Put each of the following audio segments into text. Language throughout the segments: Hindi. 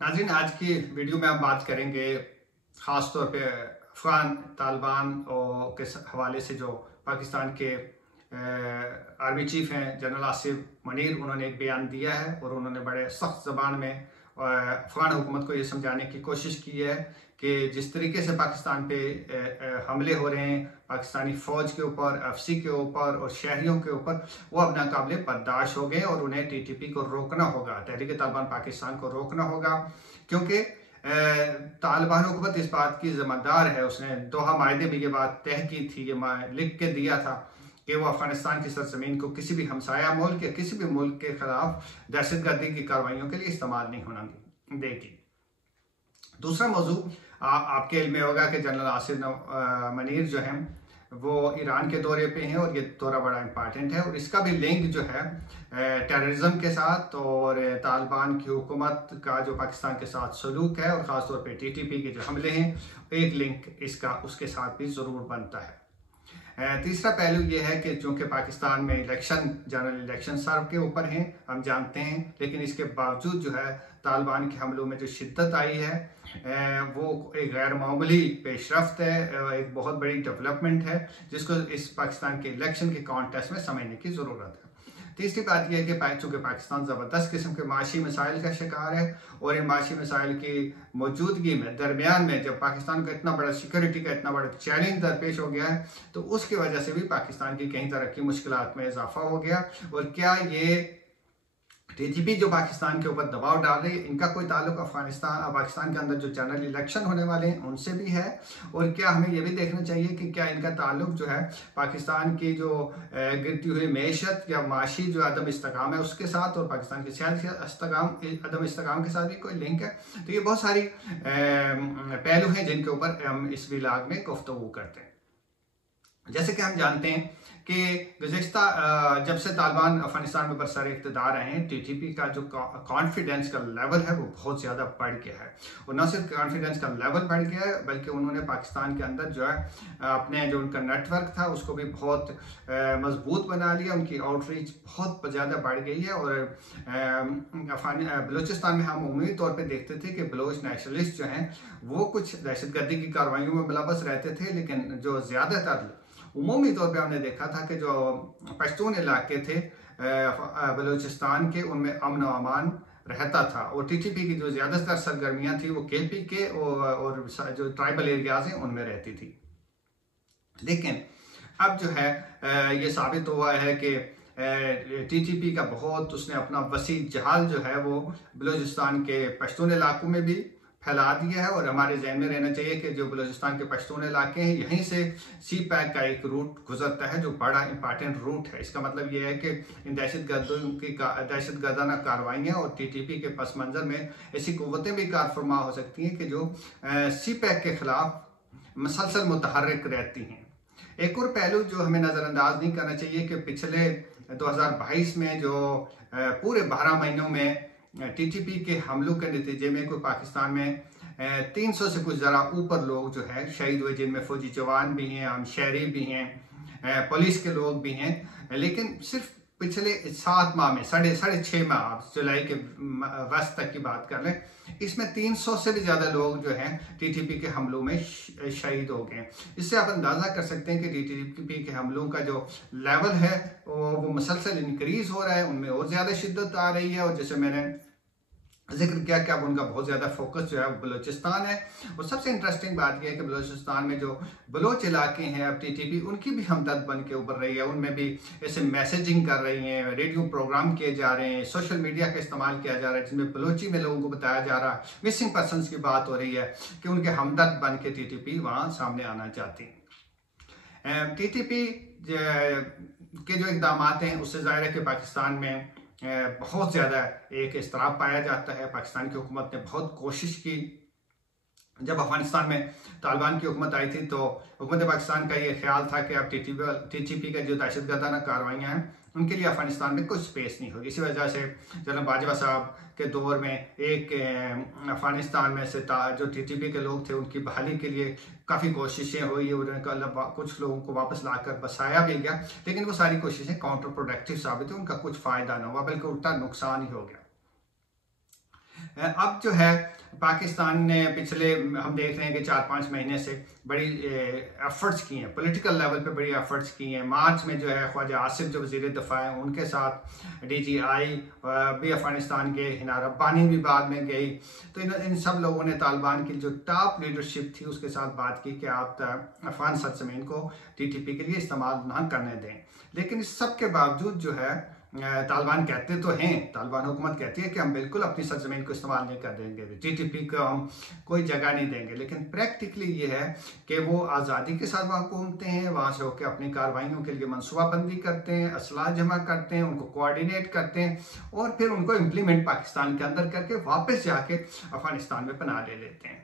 नाज़रीन, आज की वीडियो में हम बात करेंगे ख़ास तौर पे अफ़गान तालिबान और के हवाले से। जो पाकिस्तान के आर्मी चीफ हैं जनरल आसिफ मनीर, उन्होंने एक बयान दिया है और उन्होंने बड़े सख्त ज़बान में अफ़गान हुकूमत को ये समझाने की कोशिश की है कि जिस तरीके से पाकिस्तान पे हमले हो रहे हैं, पाकिस्तानी फ़ौज के ऊपर, एफसी के ऊपर और शहरियों के ऊपर, वो अब नाकाबिले बर्दाश्त हो गए और उन्हें टीटीपी को रोकना होगा, तहरीक तालिबान पाकिस्तान को रोकना होगा। क्योंकि तालिबान हुकूमत इस बात की ज़िम्मेदार है, उसने दोहा मायदे में ये बात तय की थी, ये लिख के दिया था कि वो अफगानिस्तान की सरजमीन को किसी भी हमसाया मुल्क या किसी भी मुल्क के खिलाफ दहशतगर्दी की कार्रवाइयों के लिए इस्तेमाल नहीं होना देगी। दूसरा मौजू आपके इल्म में होगा कि जनरल आसिफ मनीर जो हैं वो ईरान के दौरे पे हैं और ये दौरा बड़ा इंपॉर्टेंट है और इसका भी लिंक जो है टेररिज्म के साथ और तालिबान की हुकूमत का जो पाकिस्तान के साथ सलूक है और ख़ास तौर पे टीटीपी के जो हमले हैं, एक लिंक इसका उसके साथ भी ज़रूर बनता है। तीसरा पहलू ये है कि चूंकि पाकिस्तान में जनरल इलेक्शन सर के ऊपर हैं, हम जानते हैं, लेकिन इसके बावजूद जो है तालिबान के हमलों में जो शिद्दत आई है वो एक गैर मामूली पेशरफ्त है, एक बहुत बड़ी डेवलपमेंट है जिसको इस पाकिस्तान के इलेक्शन के कॉन्टेस्ट में समझने की ज़रूरत है। तीसरी बात यह है कि चूँकि पाकिस्तान ज़बरदस्त किस्म के माशी मसाइल का शिकार है और इन माशी मसाइल की मौजूदगी में दरमियान में जब पाकिस्तान का इतना बड़ा सिक्योरिटी का इतना बड़ा चैलेंज दरपेश हो गया है, तो उसकी वजह से भी पाकिस्तान की कई तरह की मुश्किलात में इजाफा हो गया। और क्या ये टीटीपी जो पाकिस्तान के ऊपर दबाव डाल रही है, इनका कोई ताल्लुक पाकिस्तान के अंदर जो जनरल इलेक्शन होने वाले हैं उनसे भी है? और क्या हमें यह भी देखना चाहिए कि क्या इनका ताल्लुक जो है पाकिस्तान की जो गिरती हुई मैशत या माशी जो अदम इस्तेकाम है उसके साथ और पाकिस्तान की सियासी अदम इस्तेकाम के साथ भी कोई लिंक है? तो ये बहुत सारी पहलू हैं जिनके ऊपर हम इस व्लॉग में गुफ्तगू करते हैं। जैसे कि हम जानते हैं कि गुज़िश्ता जब से तालिबान अफगानिस्तान में बरसर इक़्तिदार रहे हैं, टीटीपी का जो कॉन्फिडेंस का लेवल है वो बहुत ज़्यादा बढ़ गया है। और न सिर्फ कॉन्फिडेंस का लेवल बढ़ गया है बल्कि उन्होंने पाकिस्तान के अंदर जो है अपने जो उनका नेटवर्क था उसको भी बहुत मजबूत बना लिया, उनकी आउटरीच बहुत ज़्यादा बढ़ गई है। और बलूचिस्तान में हम उम्मीद तौर पर देखते थे कि बलोच नेशनलिस्ट जो हैं वो कुछ दहशतगर्दी की कार्रवाइयों में मुलव्वस रहते थे, लेकिन जो ज़्यादातर उमूमी तौर पे हमने देखा था कि जो पश्तून इलाके थे बलूचिस्तान के, उनमें अमन व अमान रहता था और टीटीपी की जो ज़्यादातर सरगर्मियाँ थी वो केपी के और जो ट्राइबल एरियाज हैं उनमें रहती थी। लेकिन अब जो है ये साबित हुआ है कि टीटीपी का बहुत उसने अपना वसी जहाल जो है वो बलूचिस्तान के पश्तून इलाकों में भी फैला दिया है। और हमारे जहन में रहना चाहिए कि जो बलूचिस्तान के पश्तून इलाके हैं यहीं से सी पैक का एक रूट गुजरता है जो बड़ा इंपॉर्टेंट रूट है। इसका मतलब यह है कि इन दहशतगर्दाना कार्रवाइयाँ और टीटीपी के पस मंज़र में ऐसी कुव्वतें भी कारफरमा हो सकती हैं कि जो सी पैक के खिलाफ मसलसल मुतहर्रिक रहती हैं। एक और पहलू जो हमें नज़रअंदाज नहीं करना चाहिए कि पिछले 2022 में जो पूरे 12 महीनों में टीटीपी के हमलों के नतीजे में कोई पाकिस्तान में 300 से कुछ ज़रा ऊपर लोग जो है शहीद हुए, जिनमें फौजी जवान भी हैं, आम शहरी भी हैं, पुलिस के लोग भी हैं। लेकिन सिर्फ पिछले 7 माह में साढ़े 6 माह, आप जुलाई के वस्त तक की बात कर लें, इसमें 300 से भी ज़्यादा लोग जो हैं टीटीपी के हमलों में शहीद हो गए। इससे आप अंदाज़ा कर सकते हैं कि टीटीपी के हमलों का जो लेवल है वो मुसलसल इंक्रीज़ हो रहा है, उनमें और ज़्यादा शिद्दत आ रही है। और जैसे मैंने जिक्र किया कि अब उनका बहुत ज़्यादा फोकस जो है बलूचिस्तान है। और सबसे इंटरेस्टिंग बात यह है कि बलूचिस्तान में जो बलोच इलाके हैं, अब टीटीपी उनकी भी हमदर्द बन के उभर रही है, उनमें भी ऐसे मैसेजिंग कर रही हैं, रेडियो प्रोग्राम किए जा रहे हैं, सोशल मीडिया का इस्तेमाल किया जा रहा है जिसमें बलोची में लोगों को बताया जा रहा है, मिसिंग पर्सनस की बात हो रही है कि उनके हमदर्द बन के टीटीपी वहाँ सामने आना चाहती हैं। टीटीपी के जो इक़दाम हैं उससे ज़ाहिर है कि पाकिस्तान में बहुत ज़्यादा एक इज़्तिराब पाया जाता है। पाकिस्तान की हुकूमत ने बहुत कोशिश की। जब अफगानिस्तान में तालिबान की हुकूमत आई थी तो हुकूमत पाकिस्तान का ये ख्याल था कि अब टीटीपी का जो दहशतगर्दाना कार्रवाइयाँ हैं उनके लिए अफगानिस्तान में कोई स्पेस नहीं होगी। इसी वजह से जनरल बाजवा साहब के दौर में एक अफगानिस्तान में से जो टीटीपी के लोग थे उनकी बहाली के लिए काफ़ी कोशिशें हुई, कुछ लोगों को वापस लाकर बसाया भी गया, लेकिन वो सारी कोशिशें काउंटर प्रोडक्टिव साबित हुई, उनका कुछ फ़ायदा ना हुआ बल्कि उल्टा नुकसान ही हो गया। अब जो है पाकिस्तान ने पिछले हम देख रहे हैं कि 4-5 महीने से बड़ी एफर्ट्स की हैं, पॉलिटिकल लेवल पे बड़ी एफर्ट्स की हैं। मार्च में जो है ख्वाजा आसिफ जो वज़ीर दिफा हैं उनके साथ DGI भी अफगानिस्तान के, हिना रब्बानी भी बाद में गई। तो इन सब लोगों ने तालिबान की जो टॉप लीडरशिप थी उसके साथ बात की कि आप अफगान सरजमीन को TTP के लिए इस्तेमाल ना करने दें। लेकिन इस सब के बावजूद जो है तालिबान कहते तो हैं, तालिबान हुकूमत कहती है कि हम बिल्कुल अपनी सरजमीन को इस्तेमाल नहीं कर देंगे, TTP को हम कोई जगह नहीं देंगे। लेकिन प्रैक्टिकली ये है कि वो आज़ादी के साथ वहाँ घूमते हैं, वहाँ से होकर अपनी कार्रवाइयों के लिए मनसूबाबंदी करते हैं, असलाह जमा करते हैं, उनको कोऑर्डिनेट करते हैं और फिर उनको इम्प्लीमेंट पाकिस्तान के अंदर करके वापस जाके अफगानिस्तान में पनाह ले लेते हैं।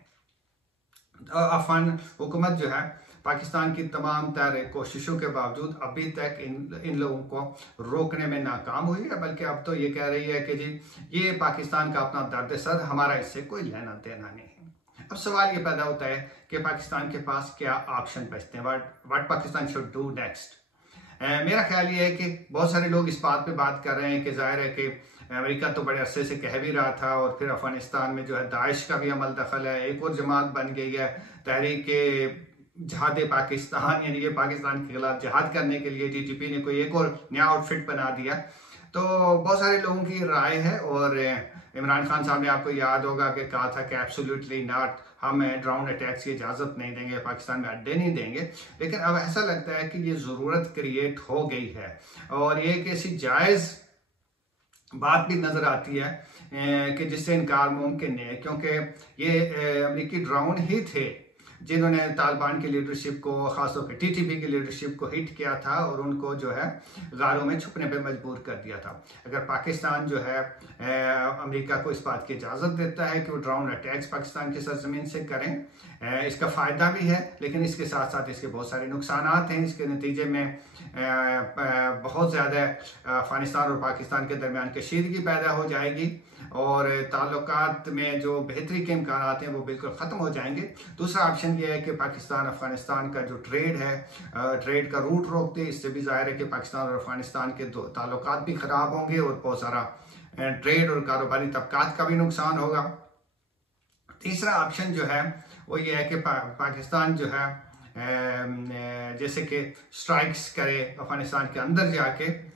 अफगान हुकूमत जो है पाकिस्तान की तमाम तरह कोशिशों के बावजूद अभी तक इन लोगों को रोकने में नाकाम हुई है, बल्कि अब तो ये कह रही है कि जी ये पाकिस्तान का अपना दर्द सर, हमारा इससे कोई लेना देना नहीं है। अब सवाल ये पैदा होता है कि पाकिस्तान के पास क्या ऑप्शन बचते हैं, what Pakistan should do next. मेरा ख्याल ये है कि बहुत सारे लोग इस बात पे बात कर रहे हैं कि जाहिर है कि अमेरिका तो बड़े अरसे से कह भी रहा था और फिर अफगानिस्तान में जो है दाइश का भी अमल दखल है, एक और जमात बन गई है तहरीक जहाद पाकिस्तान, यानी कि पाकिस्तान के खिलाफ जहाद करने के लिए TTP ने कोई एक और नया आउटफिट बना दिया। तो बहुत सारे लोगों की राय है और इमरान खान साहब ने आपको याद होगा कि कहा था कि एब्सोल्युटली नॉट, हम ड्रोन अटैक्स की इजाज़त नहीं देंगे, पाकिस्तान में अड्डे नहीं देंगे। लेकिन अब ऐसा लगता है कि ये ज़रूरत क्रिएट हो गई है और ये एक ऐसी जायज़ बात भी नज़र आती है कि जिससे इनकार मुमकिन नहीं है, क्योंकि ये अमेरिकी ड्रोन ही थे जिन्होंने तालिबान की लीडरशिप को, खासतौर पर TTP की लीडरशिप को हिट किया था और उनको जो है गारों में छुपने पे मजबूर कर दिया था। अगर पाकिस्तान जो है अमेरिका को इस बात की इजाज़त देता है कि वो ड्रोन अटैक्स पाकिस्तान की सरजमीन से करें, इसका फ़ायदा भी है लेकिन इसके साथ साथ इसके बहुत सारे नुकसान हैं। इसके नतीजे में बहुत ज़्यादा अफगानिस्तान और पाकिस्तान के दरमियान कशीदगी पैदा हो जाएगी और ताल्लुकात में जो बेहतरी के इम्कान हैं वो बिल्कुल ख़त्म हो जाएंगे। दूसरा ऑप्शन ये है कि पाकिस्तान अफगानिस्तान का जो ट्रेड है, ट्रेड का रूट रोक दे। इससे भी जाहिर है कि पाकिस्तान और अफगानिस्तान के ताल्लुकात भी ख़राब होंगे और बहुत सारा ट्रेड और कारोबारी तबकात का भी नुकसान होगा। तीसरा ऑप्शन जो है वो ये है कि पाकिस्तान जो है जैसे कि स्ट्राइक्स करे अफगानिस्तान के अंदर जाके।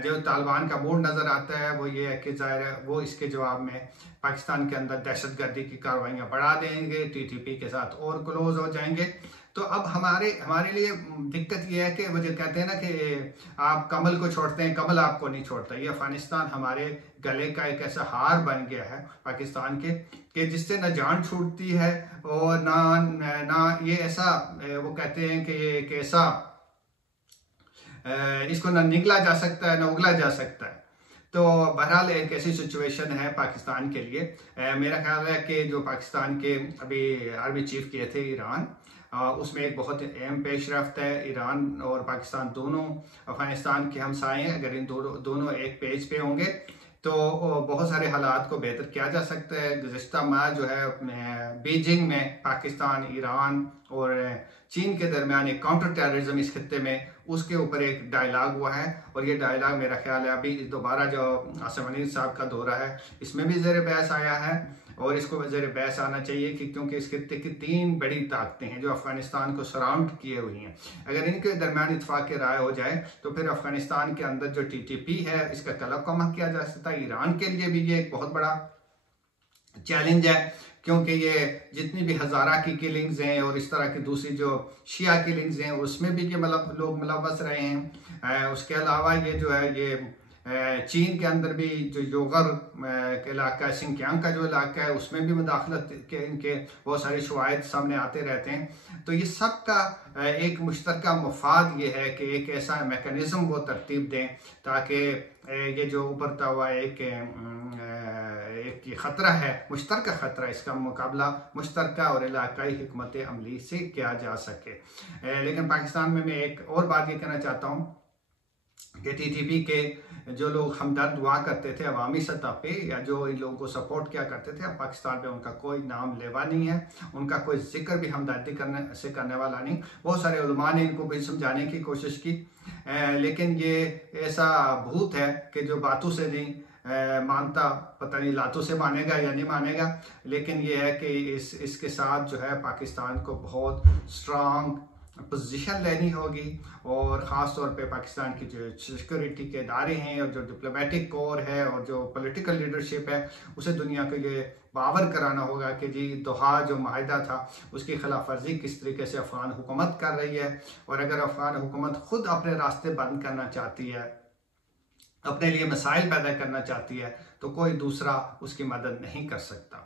जो तालिबान का मूड नज़र आता है वो ये है कि ज़ाहिर है वो इसके जवाब में पाकिस्तान के अंदर दहशतगर्दी की कार्रवाइयाँ बढ़ा देंगे, TTP के साथ और क्लोज हो जाएंगे। तो अब हमारे लिए दिक्कत ये है कि वो जो कहते हैं ना कि आप कमल को छोड़ते हैं, कमल आपको नहीं छोड़ता। ये अफगानिस्तान हमारे गले का एक ऐसा हार बन गया है पाकिस्तान के कि जिससे न जान छूटती है और ना ये ऐसा, वो कहते हैं कि ये एक ऐसा इसको ना निगला जा सकता है ना उगला जा सकता है। तो बहरहाल एक ऐसी सिचुएशन है पाकिस्तान के लिए। मेरा ख्याल है कि जो पाकिस्तान के अभी आर्मी चीफ किए थे ईरान, उसमें एक बहुत अहम पेशरफ्त है। ईरान और पाकिस्तान दोनों अफगानिस्तान के हमसाए हैं। अगर इन दोनों एक पेज पे होंगे तो बहुत सारे हालात को बेहतर किया जा सकता है। गुज़िश्ता माह जो है बीजिंग में पाकिस्तान, ईरान और चीन के दरमियान एक काउंटर टेररिज्म इस खत्ते में, उसके ऊपर एक डायलॉग हुआ है और ये डायलॉग मेरा ख्याल है अभी दोबारा जो आसिफ मनीर साहब का दौरा है इसमें भी ज़ेर बहस आया है और इसको ज़ेर बहस आना चाहिए कि क्योंकि इस खत्ते की 3 बड़ी ताकतें हैं जो अफगानिस्तान को सराउंड किए हुई हैं। अगर इनके दरमियान इत्फाक की राय हो जाए तो फिर अफगानिस्तान के अंदर जो TTP है इसका कलकमा किया जा सकता है। ईरान के लिए भी ये एक बहुत बड़ा चैलेंज है क्योंकि ये जितनी भी हज़ारा की किलिंग्स हैं और इस तरह की दूसरी जो शिया किलिंग्स हैं उसमें भी ये मतलब लोग मुलव्वस रहे हैं। उसके अलावा ये जो है ये चीन के अंदर भी जो योगर के इलाका है, सिंकियांग का जो इलाका है उसमें भी मुदाखलत के इनके बहुत सारे शवाहिद सामने आते रहते हैं। तो ये सब का एक मुश्तरका मफाद ये है कि एक ऐसा मैकेनिज़्म वो तरतीब दें ताकि ये जो उभरता हुआ एक ख़तरा है, मुश्तरका ख़तरा, इसका मुकाबला मुश्तरका और इलाकाई हिकमत अमली से किया जा सके। लेकिन पाकिस्तान में मैं एक और बात ये कहना चाहता हूँ कि TTP के जो लोग हमदर्द हुआ करते थे अवामी सतह पे या जो इन लोगों को सपोर्ट किया करते थे, अब पाकिस्तान में उनका कोई नाम लेवा नहीं है, उनका कोई जिक्र भी हमदर्दी करने वाला नहीं। बहुत सारे उलमा ने इनको भी समझाने की कोशिश की लेकिन ये ऐसा भूत है कि जो बातों से नहीं मानता, पता नहीं लातों से मानेगा या नहीं मानेगा, लेकिन ये है कि इसके साथ जो है पाकिस्तान को बहुत स्ट्रांग पोजीशन लेनी होगी, और ख़ास तौर पे पाकिस्तान की जो सिक्योरिटी के इदारे हैं और जो डिप्लोमेटिक कोर है और जो पॉलिटिकल लीडरशिप है, उसे दुनिया को ये बावर कराना होगा कि जी दोहा जो माहिदा था उसकी खिलाफ वर्जी किस तरीके से अफ़गान हुकूमत कर रही है, और अगर अफ़गान हुकूमत खुद अपने रास्ते बंद करना चाहती है, अपने लिए मसाइल पैदा करना चाहती है, तो कोई दूसरा उसकी मदद नहीं कर सकता।